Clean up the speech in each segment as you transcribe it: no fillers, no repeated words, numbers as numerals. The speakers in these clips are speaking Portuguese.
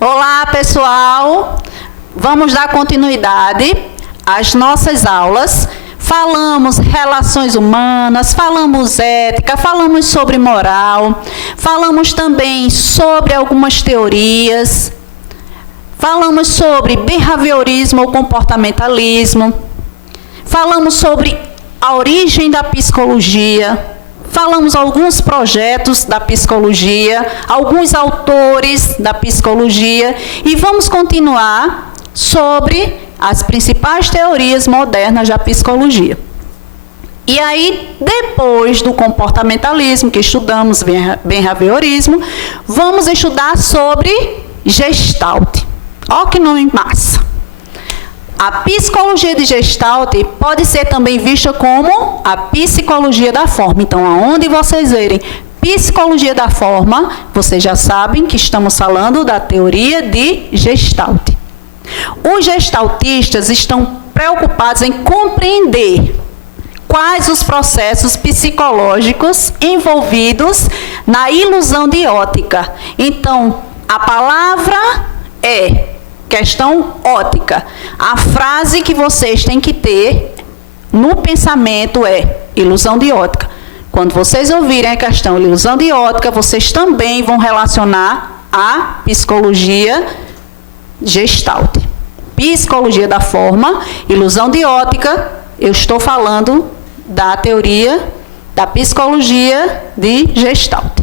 Olá, pessoal! Vamos dar continuidade às nossas aulas. Falamos relações humanas, falamos ética, falamos sobre moral, falamos também sobre algumas teorias, falamos sobre behaviorismo ou comportamentalismo, falamos sobre a origem da psicologia, falamos alguns projetos da psicologia, alguns autores da psicologia e vamos continuar sobre as principais teorias modernas da psicologia. E aí, depois do comportamentalismo, que estudamos behaviorismo, vamos estudar sobre Gestalt. Ó que nome massa! A psicologia de Gestalt pode ser também vista como a psicologia da forma. Então, aonde vocês verem psicologia da forma, vocês já sabem que estamos falando da teoria de Gestalt. Os gestaltistas estão preocupados em compreender quais os processos psicológicos envolvidos na ilusão de ótica. Então, a palavra é questão ótica. A frase que vocês têm que ter no pensamento é ilusão de ótica. Quando vocês ouvirem a questão ilusão de ótica, vocês também vão relacionar a psicologia Gestalt. Psicologia da forma, ilusão de ótica, eu estou falando da teoria da psicologia de Gestalt.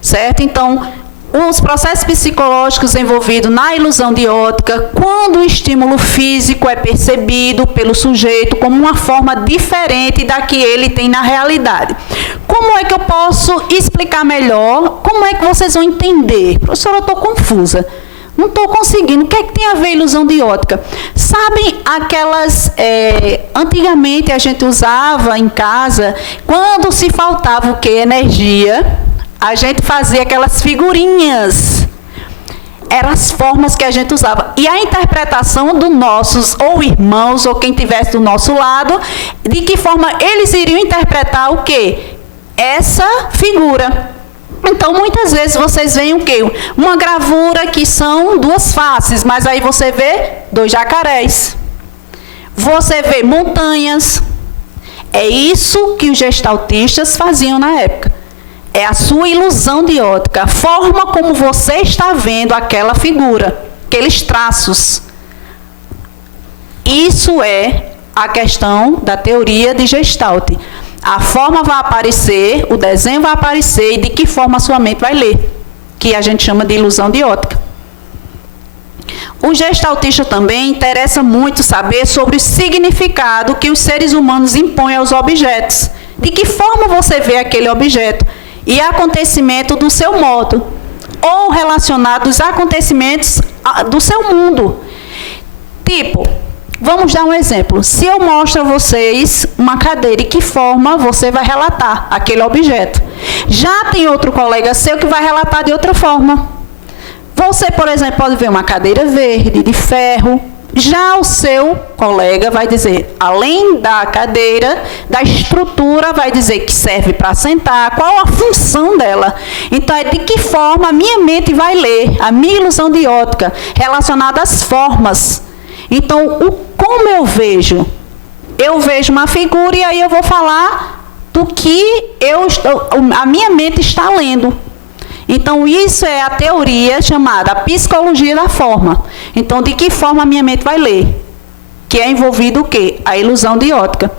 Certo? Então, os processos psicológicos envolvidos na ilusão de ótica, quando o estímulo físico é percebido pelo sujeito como uma forma diferente da que ele tem na realidade. Como é que eu posso explicar melhor? Como é que vocês vão entender? Professora, eu estou confusa. Não estou conseguindo. O que é que tem a ver ilusão de ótica? Sabem aquelas... antigamente a gente usava em casa, quando se faltava o quê? Energia, a gente fazia aquelas figurinhas. Eram as formas que a gente usava. E a interpretação dos nossos ou irmãos, ou quem estivesse do nosso lado, de que forma eles iriam interpretar o quê? Essa figura. Então, muitas vezes vocês veem o quê? Uma gravura que são duas faces, mas aí você vê dois jacarés. Você vê montanhas. É isso que os gestaltistas faziam na época. É a sua ilusão de ótica, a forma como você está vendo aquela figura, aqueles traços. Isso é a questão da teoria de Gestalt. A forma vai aparecer, o desenho vai aparecer e de que forma a sua mente vai ler, que a gente chama de ilusão de ótica. O gestaltista também interessa muito saber sobre o significado que os seres humanos impõem aos objetos. De que forma você vê aquele objeto e acontecimento do seu modo, ou relacionado aos acontecimentos do seu mundo. Tipo, vamos dar um exemplo. Se eu mostro a vocês uma cadeira, e que forma você vai relatar aquele objeto? Já tem outro colega seu que vai relatar de outra forma. Você, por exemplo, pode ver uma cadeira verde, de ferro. Já o seu colega vai dizer, além da cadeira, da estrutura, vai dizer que serve para sentar, qual a função dela. Então, é de que forma a minha mente vai ler, a minha ilusão de ótica, relacionada às formas. Então, como eu vejo uma figura e aí eu vou falar do que a minha mente está lendo. Então, isso é a teoria chamada psicologia da forma. Então, de que forma a minha mente vai ler? Que é envolvido o quê? A ilusão de ótica.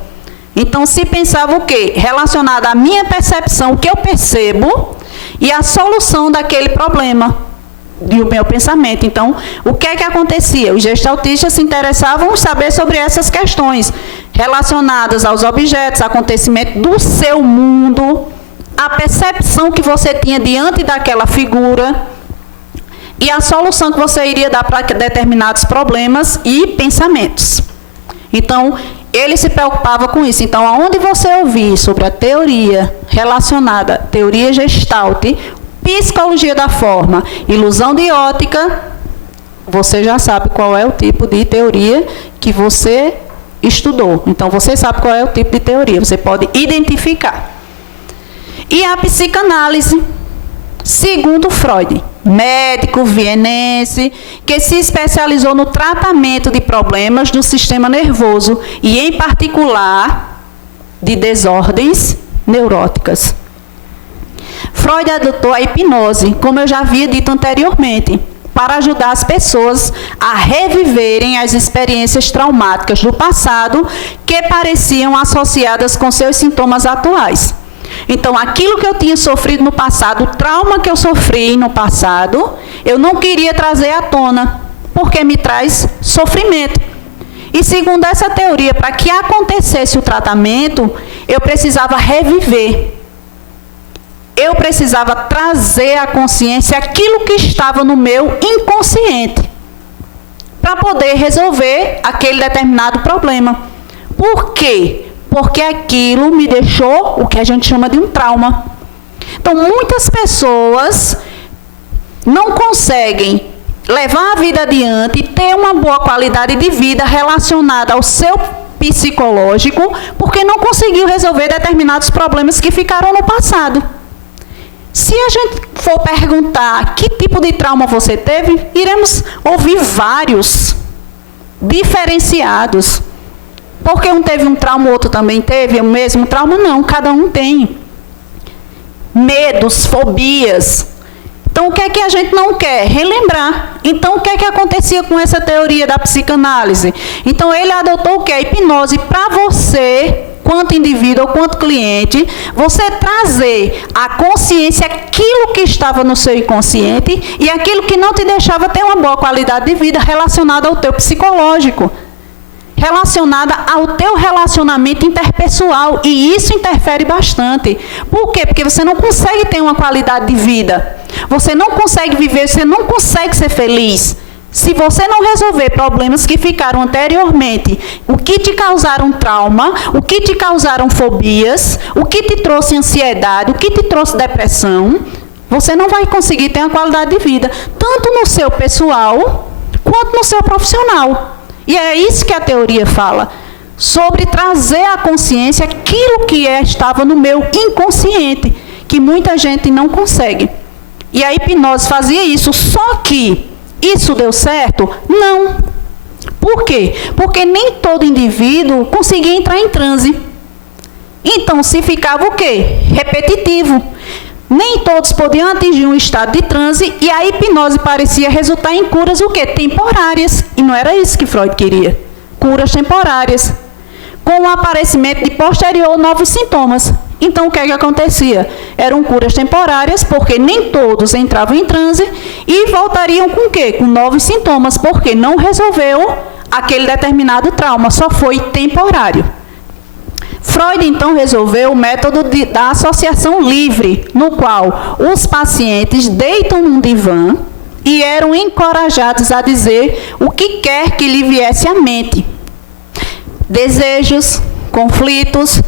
Então, se pensava o quê? Relacionado à minha percepção, o que eu percebo, e a solução daquele problema. E o meu pensamento. Então, o que é que acontecia? Os gestaltistas se interessavam em saber sobre essas questões relacionadas aos objetos, acontecimentos do seu mundo, a percepção que você tinha diante daquela figura e a solução que você iria dar para determinados problemas e pensamentos. Então, ele se preocupava com isso. Então, aonde você ouvir sobre a teoria relacionada, teoria Gestalt, psicologia da forma, ilusão de ótica, você já sabe qual é o tipo de teoria que você estudou. Então, você sabe qual é o tipo de teoria, você pode identificar. E a psicanálise, segundo Freud. médico vienense, que se especializou no tratamento de problemas do sistema nervoso e, em particular, de desordens neuróticas. Freud adotou a hipnose, como eu já havia dito anteriormente, para ajudar as pessoas a reviverem as experiências traumáticas do passado que pareciam associadas com seus sintomas atuais. Então, aquilo que eu tinha sofrido no passado, o trauma que eu sofri no passado, eu não queria trazer à tona, porque me traz sofrimento. E segundo essa teoria, para que acontecesse o tratamento, eu precisava reviver. Eu precisava trazer à consciência aquilo que estava no meu inconsciente, para poder resolver aquele determinado problema. Por quê? Porque aquilo me deixou o que a gente chama de um trauma. Então, muitas pessoas não conseguem levar a vida adiante e ter uma boa qualidade de vida relacionada ao seu psicológico, porque não conseguiu resolver determinados problemas que ficaram no passado. Se a gente for perguntar que tipo de trauma você teve, iremos ouvir vários diferenciados. Porque um teve um trauma, o outro também teve o mesmo trauma? Não, cada um tem. Medos, fobias. Então, o que é que a gente não quer? Relembrar. Então, o que é que acontecia com essa teoria da psicanálise? Então, ele adotou o que? A hipnose para você, quanto indivíduo ou quanto cliente, você trazer à consciência aquilo que estava no seu inconsciente e aquilo que não te deixava ter uma boa qualidade de vida relacionada ao teu psicológico, relacionada ao teu relacionamento interpessoal, e isso interfere bastante. Por quê? Porque você não consegue ter uma qualidade de vida, você não consegue viver, você não consegue ser feliz, se você não resolver problemas que ficaram anteriormente, o que te causaram trauma, o que te causaram fobias, o que te trouxe ansiedade, o que te trouxe depressão, você não vai conseguir ter uma qualidade de vida, tanto no seu pessoal, quanto no seu profissional. E é isso que a teoria fala, sobre trazer à consciência aquilo que estava no meu inconsciente, que muita gente não consegue. E a hipnose fazia isso, só que isso deu certo? Não. Por quê? Porque nem todo indivíduo conseguia entrar em transe. Então, se ficava o quê? Repetitivo. Nem todos podiam atingir um estado de transe e a hipnose parecia resultar em curas o quê? Temporárias. E não era isso que Freud queria. Curas temporárias. Com o aparecimento de posterior novos sintomas. Então, o que é que acontecia? Eram curas temporárias, porque nem todos entravam em transe e voltariam com o quê? Com novos sintomas, porque não resolveu aquele determinado trauma, só foi temporário. Freud, então, resolveu o método da associação livre, no qual os pacientes deitam num divã e eram encorajados a dizer o que quer que lhe viesse à mente. Desejos, conflitos,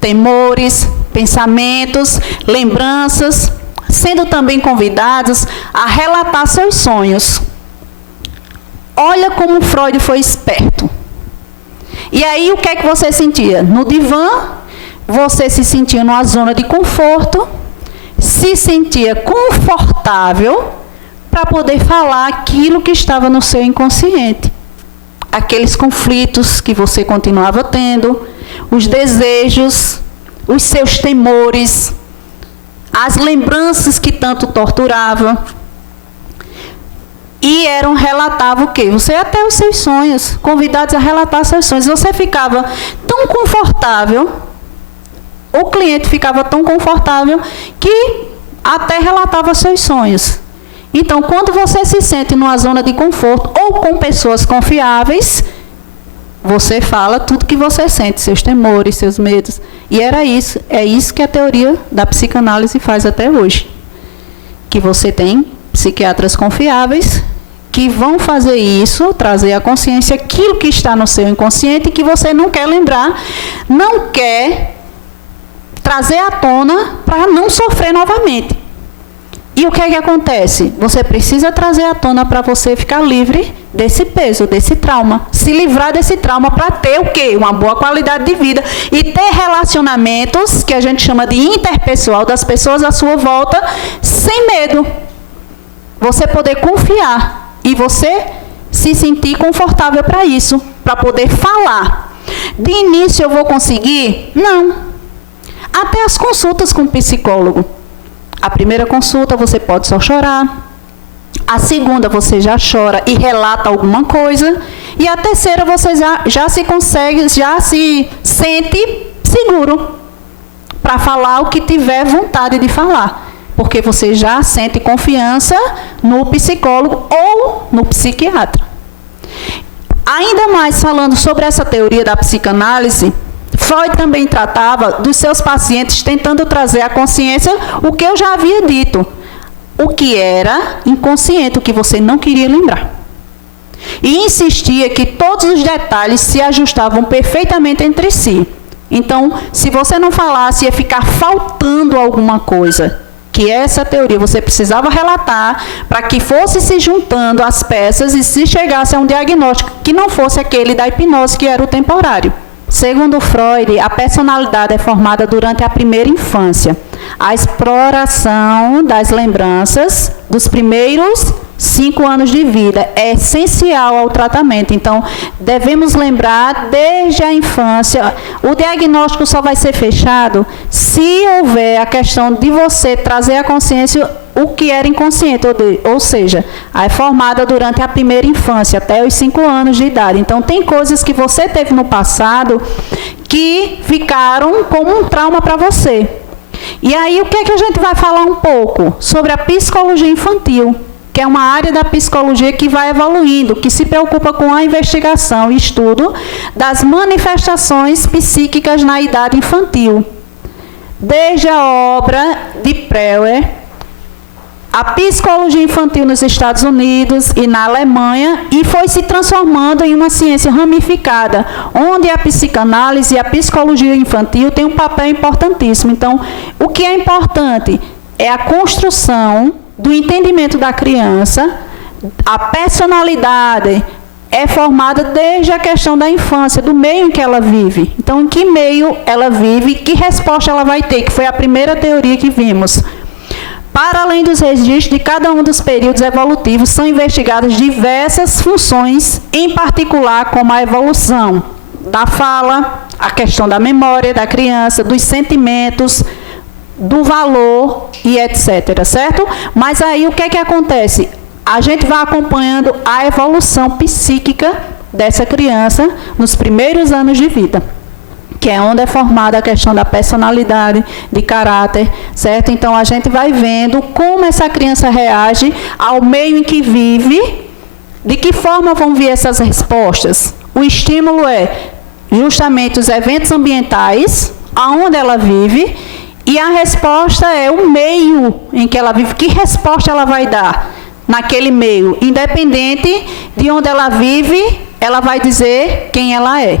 temores, pensamentos, lembranças, sendo também convidados a relatar seus sonhos. Olha como Freud foi esperto. E aí, o que é que você sentia? No divã, você se sentia numa zona de conforto, se sentia confortável para poder falar aquilo que estava no seu inconsciente. Aqueles conflitos que você continuava tendo, os desejos, os seus temores, as lembranças que tanto torturavam. E relatavam o quê? Você até os seus sonhos, convidados a relatar seus sonhos. Você ficava tão confortável, o cliente ficava tão confortável, que até relatava seus sonhos. Então, quando você se sente numa zona de conforto ou com pessoas confiáveis, você fala tudo que você sente, seus temores, seus medos. E é isso que a teoria da psicanálise faz até hoje. Que você tem psiquiatras confiáveis que vão fazer isso, trazer à consciência aquilo que está no seu inconsciente e que você não quer lembrar, não quer trazer à tona para não sofrer novamente. E o que é que acontece? Você precisa trazer à tona para você ficar livre desse peso, desse trauma. Se livrar desse trauma para ter o quê? Uma boa qualidade de vida e ter relacionamentos, que a gente chama de interpessoal, das pessoas à sua volta, sem medo. você poder confiar e você se sentir confortável para isso, para poder falar. De início eu vou conseguir? Não. Até as consultas com o psicólogo. A primeira consulta você pode só chorar. A segunda você já chora e relata alguma coisa. E a terceira você já se sente seguro para falar o que tiver vontade de falar. Porque você já sente confiança no psicólogo ou no psiquiatra. Ainda mais falando sobre essa teoria da psicanálise, Freud também tratava dos seus pacientes tentando trazer à consciência o que eu já havia dito. O que era inconsciente, o que você não queria lembrar. E insistia que todos os detalhes se ajustavam perfeitamente entre si. Então, se você não falasse, ia ficar faltando alguma coisa. Que essa teoria você precisava relatar para que fosse se juntando as peças e se chegasse a um diagnóstico que não fosse aquele da hipnose, que era o temporário. Segundo Freud, a personalidade é formada durante a primeira infância. A exploração das lembranças dos primeiros 5 anos de vida é essencial ao tratamento. Então, devemos lembrar desde a infância. O diagnóstico só vai ser fechado se houver a questão de você trazer à consciência o que era inconsciente, ou seja, é formada durante a primeira infância, até os 5 anos de idade. Então, tem coisas que você teve no passado que ficaram como um trauma para você. E aí, o que é que a gente vai falar um pouco? Sobre a psicologia infantil, que é uma área da psicologia que vai evoluindo, que se preocupa com a investigação e estudo das manifestações psíquicas na idade infantil. Desde a obra de Breuer, a psicologia infantil nos Estados Unidos e na Alemanha, e foi se transformando em uma ciência ramificada, onde a psicanálise e a psicologia infantil têm um papel importantíssimo. Então, o que é importante é a construção do entendimento da criança. A personalidade é formada desde a questão da infância, do meio em que ela vive. Então, em que meio ela vive, que resposta ela vai ter, que foi a primeira teoria que vimos. Para além dos registros de cada um dos períodos evolutivos, são investigadas diversas funções, em particular como a evolução da fala, a questão da memória da criança, dos sentimentos, do valor e etc, certo? Mas aí o que é que acontece? A gente vai acompanhando a evolução psíquica dessa criança nos primeiros anos de vida, que é onde é formada a questão da personalidade, de caráter, certo? Então, a gente vai vendo como essa criança reage ao meio em que vive, de que forma vão vir essas respostas. O estímulo é justamente os eventos ambientais, aonde ela vive, e a resposta é o meio em que ela vive. Que resposta ela vai dar naquele meio? Independente de onde ela vive, ela vai dizer quem ela é.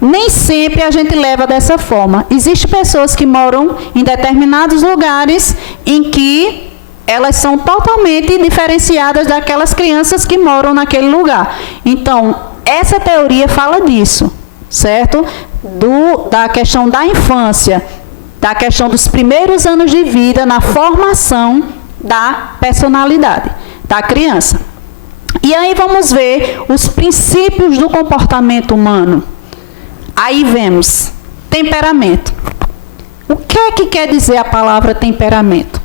Nem sempre a gente leva dessa forma. Existem pessoas que moram em determinados lugares em que elas são totalmente diferenciadas daquelas crianças que moram naquele lugar. Então, essa teoria fala disso, certo? Da questão da infância, da questão dos primeiros anos de vida na formação da personalidade da criança. E aí vamos ver os princípios do comportamento humano. Aí vemos temperamento. O que é que quer dizer a palavra temperamento?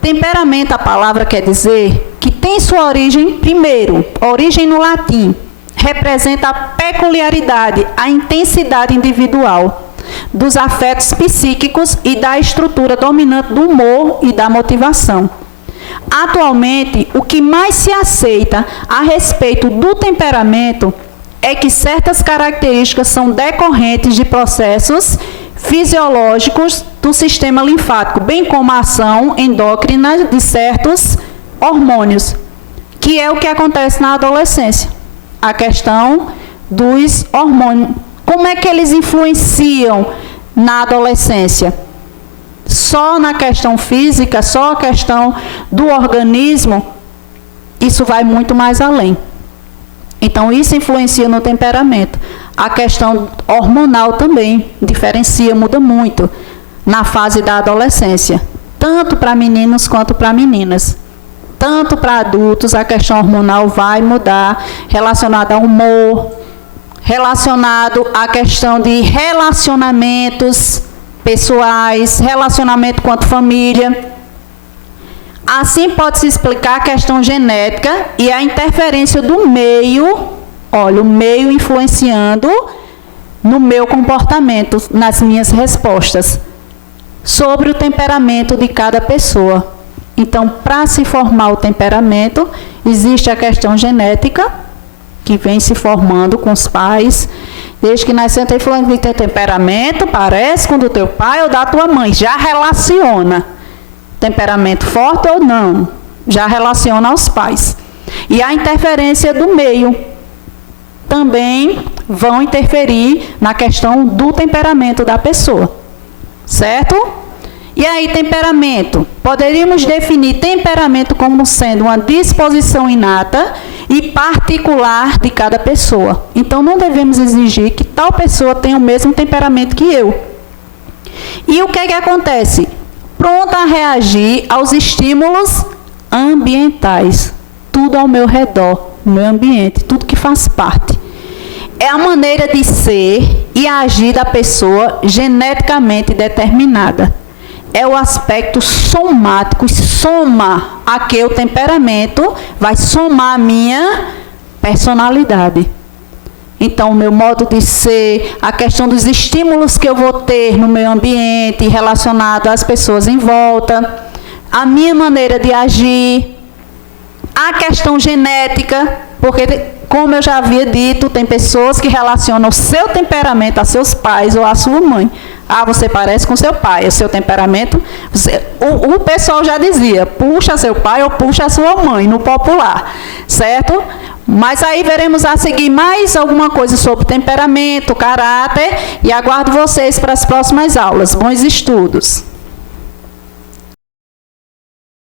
Temperamento, a palavra quer dizer que tem sua origem, primeiro, origem no latim, representa a peculiaridade, a intensidade individual dos afetos psíquicos e da estrutura dominante do humor e da motivação. Atualmente, o que mais se aceita a respeito do temperamento é que certas características são decorrentes de processos fisiológicos do sistema linfático, bem como a ação endócrina de certos hormônios, que é o que acontece na adolescência. A questão dos hormônios. Como é que eles influenciam na adolescência? Só na questão física, só a questão do organismo, isso vai muito mais além. Então, isso influencia no temperamento. A questão hormonal também diferencia, muda muito na fase da adolescência, tanto para meninos quanto para meninas. tanto para adultos, a questão hormonal vai mudar, relacionada ao humor, relacionado à questão de relacionamentos pessoais, relacionamento quanto família. Assim pode-se explicar a questão genética e a interferência do meio, olha, o meio influenciando no meu comportamento, nas minhas respostas, sobre o temperamento de cada pessoa. Então, para se formar o temperamento, existe a questão genética, que vem se formando com os pais. Desde que nasceu, tem falando de ter temperamento, parece com o do teu pai ou da tua mãe. Já relaciona. Temperamento forte ou não. Já relaciona aos pais. E a interferência do meio também vão interferir na questão do temperamento da pessoa. Certo? E aí, temperamento. Poderíamos definir temperamento como sendo uma disposição inata e particular de cada pessoa. Então, não devemos exigir que tal pessoa tenha o mesmo temperamento que eu. E o que é que acontece? Pronta a reagir aos estímulos ambientais. Tudo ao meu redor, no meu ambiente, tudo que faz parte. É a maneira de ser e agir da pessoa geneticamente determinada. É o aspecto somático, soma aqui o temperamento, vai somar a minha personalidade. Então, o meu modo de ser, a questão dos estímulos que eu vou ter no meu ambiente, relacionado às pessoas em volta, a minha maneira de agir, a questão genética, porque, como eu já havia dito, tem pessoas que relacionam o seu temperamento a seus pais ou a sua mãe. Ah, você parece com seu pai, o seu temperamento. O pessoal já dizia, puxa seu pai ou puxa a sua mãe, no popular, certo? Mas aí veremos a seguir mais alguma coisa sobre temperamento, caráter, e aguardo vocês para as próximas aulas. Bons estudos!